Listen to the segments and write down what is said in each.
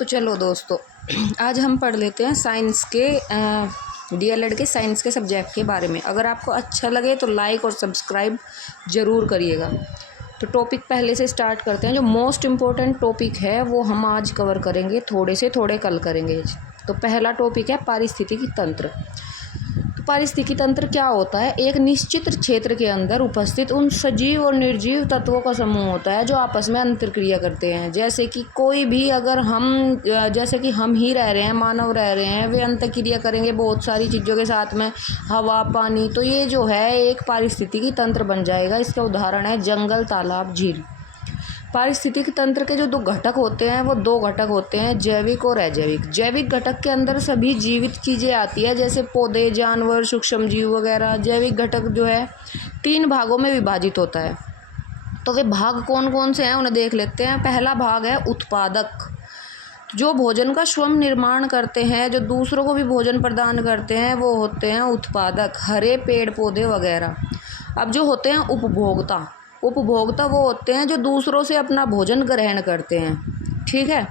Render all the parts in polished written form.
तो चलो दोस्तों, आज हम पढ़ लेते हैं साइंस के डीएलएड के साइंस के सब्जेक्ट के बारे में। अगर आपको अच्छा लगे तो लाइक और सब्सक्राइब ज़रूर करिएगा। तो टॉपिक पहले से स्टार्ट करते हैं। जो मोस्ट इम्पोर्टेंट टॉपिक है वो हम आज कवर करेंगे, थोड़े से थोड़े कल करेंगे। तो पहला टॉपिक है पारिस्थितिकी तंत्र। तो पारिस्थितिकी तंत्र क्या होता है? एक निश्चित क्षेत्र के अंदर उपस्थित उन सजीव और निर्जीव तत्वों का समूह होता है जो आपस में अंतर्क्रिया करते हैं। जैसे कि कोई भी, अगर जैसे कि हम ही रह रहे हैं, मानव रह रहे हैं, वे अंतर्क्रिया करेंगे बहुत सारी चीज़ों के साथ में, हवा, पानी। तो ये जो है एक पारिस्थितिकी तंत्र बन जाएगा। इसका उदाहरण है जंगल, तालाब, झील। पारिस्थितिक तंत्र के जो दो घटक होते हैं वो दो घटक होते हैं, जैविक और अजैविक। जैविक घटक के अंदर सभी जीवित चीज़ें आती है, जैसे पौधे, जानवर, सूक्ष्म जीव वगैरह। जैविक घटक जो है 3 भागों में विभाजित होता है। तो वे भाग कौन कौन से हैं उन्हें देख लेते हैं। पहला भाग है उत्पादक, जो भोजन का स्वयं निर्माण करते हैं, जो दूसरों को भी भोजन प्रदान करते हैं, वो होते हैं उत्पादक, हरे पेड़ पौधे वगैरह। अब जो होते हैं उपभोक्ता, उपभोक्ता वो होते हैं जो दूसरों से अपना भोजन ग्रहण करते हैं। ठीक है,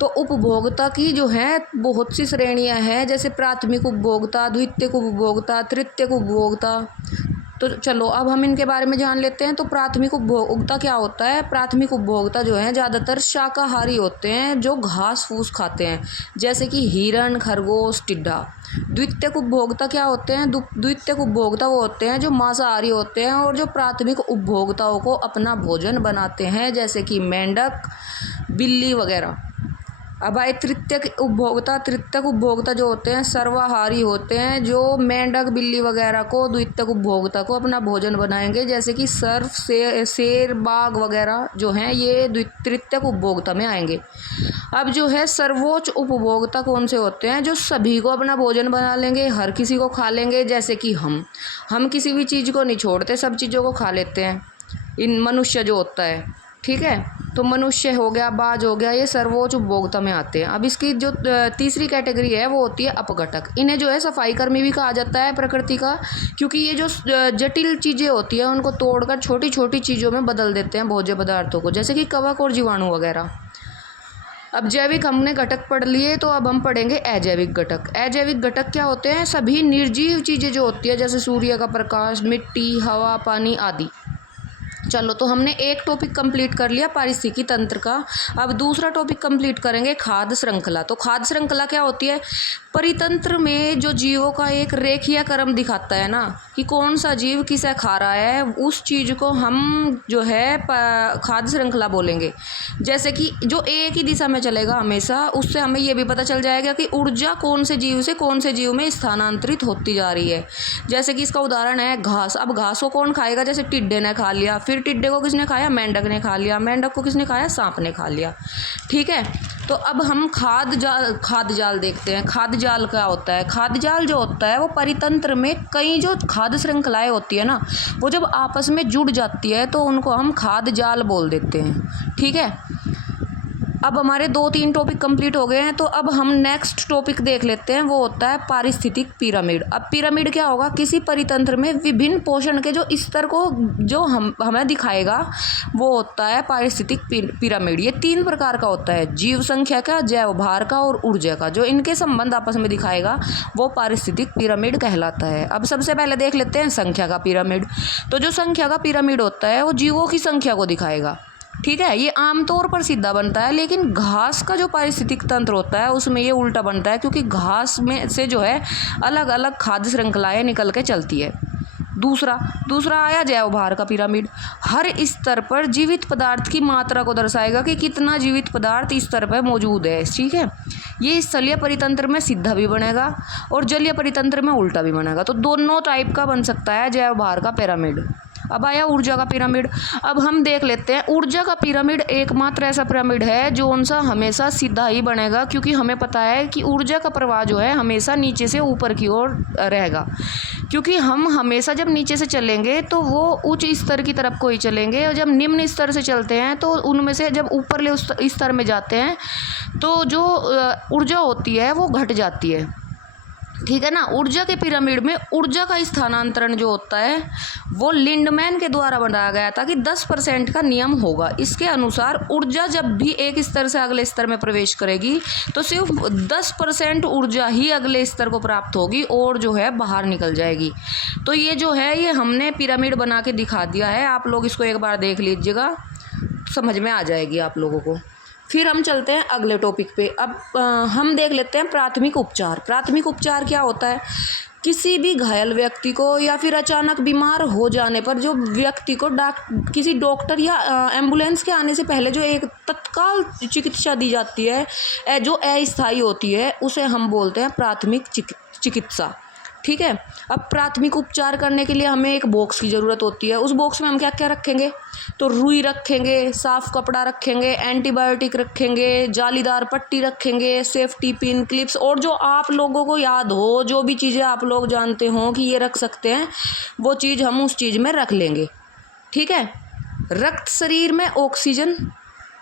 तो उपभोक्ता की जो है बहुत सी श्रेणियां हैं, जैसे प्राथमिक उपभोक्ता, द्वितीयक उपभोक्ता, तृतीयक उपभोक्ता। तो चलो अब हम इनके बारे में जान लेते हैं। तो प्राथमिक उपभोक्ता क्या होता है? प्राथमिक उपभोक्ता जो हैं ज़्यादातर शाकाहारी होते हैं, जो घास फूस खाते हैं, जैसे कि हिरण, खरगोश, टिड्डा। द्वितीयक उपभोक्ता क्या होते हैं? द्वितीयक उपभोक्ता वो होते हैं जो मांसाहारी होते हैं और जो प्राथमिक उपभोक्ताओं को अपना भोजन बनाते हैं, जैसे कि मेंढक, बिल्ली वगैरह। अब आए तृतीयक उपभोक्ता। तृतीयक उपभोक्ता जो होते हैं सर्वाहारी होते हैं, जो मेंढक, बिल्ली वगैरह को द्वितीयक उपभोक्ता को अपना भोजन बनाएंगे, जैसे कि सर्प, शेर, बाघ वगैरह जो हैं ये तृतीयक उपभोक्ता में आएंगे। अब जो है सर्वोच्च उपभोक्ता कौन से होते हैं? जो सभी को अपना भोजन बना लेंगे, हर किसी को खा लेंगे, जैसे कि हम किसी भी चीज़ को नहीं छोड़ते, सब चीज़ों को खा लेते हैं। इन मनुष्य जो होता है, ठीक है, तो मनुष्य हो गया, बाज हो गया, ये सर्वोच्च उपभोक्ता में आते हैं। अब इसकी जो तीसरी कैटेगरी है वो होती है अपघटक। इन्हें जो है सफाई कर्मी भी कहा जाता है प्रकृति का, क्योंकि ये जो जटिल चीज़ें होती हैं उनको तोड़कर छोटी छोटी चीज़ों में बदल देते हैं, भोज्य पदार्थों को, जैसे कि कवक और जीवाणु वगैरह। अब जैविक हमने घटक पढ़ लिए, तो अब हम पढ़ेंगे अजैविक घटक। अजैविक घटक क्या होते हैं? सभी निर्जीव चीज़ें जो होती है, जैसे सूर्य का प्रकाश, मिट्टी, हवा, पानी आदि। चलो, तो हमने एक टॉपिक कंप्लीट कर लिया पारिस्थितिकी तंत्र का। अब दूसरा टॉपिक कंप्लीट करेंगे खाद्य श्रृंखला। तो खाद्य श्रृंखला क्या होती है? परितंत्र में जो जीवों का एक रेखीय क्रम दिखाता है ना, कि कौन सा जीव किसे खा रहा है, उस चीज़ को हम जो है खाद्य श्रृंखला बोलेंगे। जैसे कि जो एक ही दिशा में चलेगा हमेशा, उससे हमें ये भी पता चल जाएगा कि ऊर्जा कौन से जीव से कौन से जीव में स्थानांतरित होती जा रही है। जैसे कि इसका उदाहरण है घास। अब घास को कौन खाएगा? जैसे टिड्डे ने खा लिया, फिर टिड्डे को किसने खाया? मेंढक ने खा लिया, मेंढक को किसने खाया? सांप ने खा लिया। ठीक है, तो अब हम खाद्य जाल देखते हैं। खाद्य जाल क्या होता है? खाद्य जाल जो होता है वो परितंत्र में कई जो खाद्य श्रृंखलाएं होती है ना, वो जब आपस में जुड़ जाती है तो उनको हम खाद्य जाल बोल देते हैं। ठीक है, अब हमारे 2-3 टॉपिक कंप्लीट हो गए हैं, तो अब हम नेक्स्ट टॉपिक देख लेते हैं। वो होता है पारिस्थितिक पिरामिड। अब पिरामिड क्या होगा? किसी परितंत्र में विभिन्न पोषण के जो स्तर को जो हमें दिखाएगा वो होता है पारिस्थितिक पिरामिड। ये 3 प्रकार का होता है, जीव संख्या का, जैव भार का और ऊर्जा का। जो इनके संबंध आपस में दिखाएगा वो पारिस्थितिक पिरामिड कहलाता है। अब सबसे पहले देख लेते हैं संख्या का पिरामिड। तो जो संख्या का पिरामिड होता है वो जीवों की संख्या को दिखाएगा। ठीक है, ये आमतौर पर सीधा बनता है, लेकिन घास का जो पारिस्थितिक तंत्र होता है उसमें ये उल्टा बनता है, क्योंकि घास में से जो है अलग अलग खाद्य श्रृंखलाएं निकल के चलती है। दूसरा आया जैव भार का पिरामिड। हर स्तर पर जीवित पदार्थ की मात्रा को दर्शाएगा कि कितना जीवित पदार्थ इस स्तर पर मौजूद है। ठीक है, ये स्थलीय परितंत्र में सीधा भी बनेगा और जलीय परितंत्र में उल्टा भी बनेगा। तो दोनों टाइप का बन सकता है जैव भार का पिरामिड। अब आया ऊर्जा का पिरामिड। अब हम देख लेते हैं ऊर्जा का पिरामिड एकमात्र ऐसा पिरामिड है जो उनसा हमेशा सीधा ही बनेगा, क्योंकि हमें पता है कि ऊर्जा का प्रवाह जो है हमेशा नीचे से ऊपर की ओर रहेगा। क्योंकि हम हमेशा जब नीचे से चलेंगे तो वो उच्च स्तर की तरफ को ही चलेंगे, और जब निम्न स्तर से चलते हैं तो उनमें से जब ऊपरले स्तर में जाते हैं तो जो ऊर्जा होती है वो घट जाती है। ठीक है ना। ऊर्जा के पिरामिड में ऊर्जा का स्थानांतरण जो होता है वो लिंडमैन के द्वारा बनाया गया था कि 10% का नियम होगा। इसके अनुसार ऊर्जा जब भी एक स्तर से अगले स्तर में प्रवेश करेगी तो सिर्फ 10% ऊर्जा ही अगले स्तर को प्राप्त होगी और जो है बाहर निकल जाएगी। तो ये जो है ये हमने पिरामिड बना के दिखा दिया है, आप लोग इसको एक बार देख लीजिएगा, समझ में आ जाएगी आप लोगों को। फिर हम चलते हैं अगले टॉपिक पे। अब हम देख लेते हैं प्राथमिक उपचार। प्राथमिक उपचार क्या होता है? किसी भी घायल व्यक्ति को या फिर अचानक बीमार हो जाने पर जो व्यक्ति को किसी डॉक्टर या एम्बुलेंस के आने से पहले जो एक तत्काल चिकित्सा दी जाती है जो अस्थायी होती है, उसे हम बोलते हैं प्राथमिक चिकित्सा। ठीक है। अब प्राथमिक उपचार करने के लिए हमें एक बॉक्स की ज़रूरत होती है। उस बॉक्स में हम क्या क्या रखेंगे? तो रुई रखेंगे, साफ़ कपड़ा रखेंगे, एंटीबायोटिक रखेंगे, जालीदार पट्टी रखेंगे, सेफ्टी पिन, क्लिप्स और जो आप लोगों को याद हो, जो भी चीज़ें आप लोग जानते हो कि ये रख सकते हैं, वो चीज़ हम उस चीज़ में रख लेंगे। ठीक है। रक्त शरीर में ऑक्सीजन,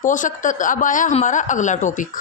पोषक तत्व। अब आया हमारा अगला टॉपिक।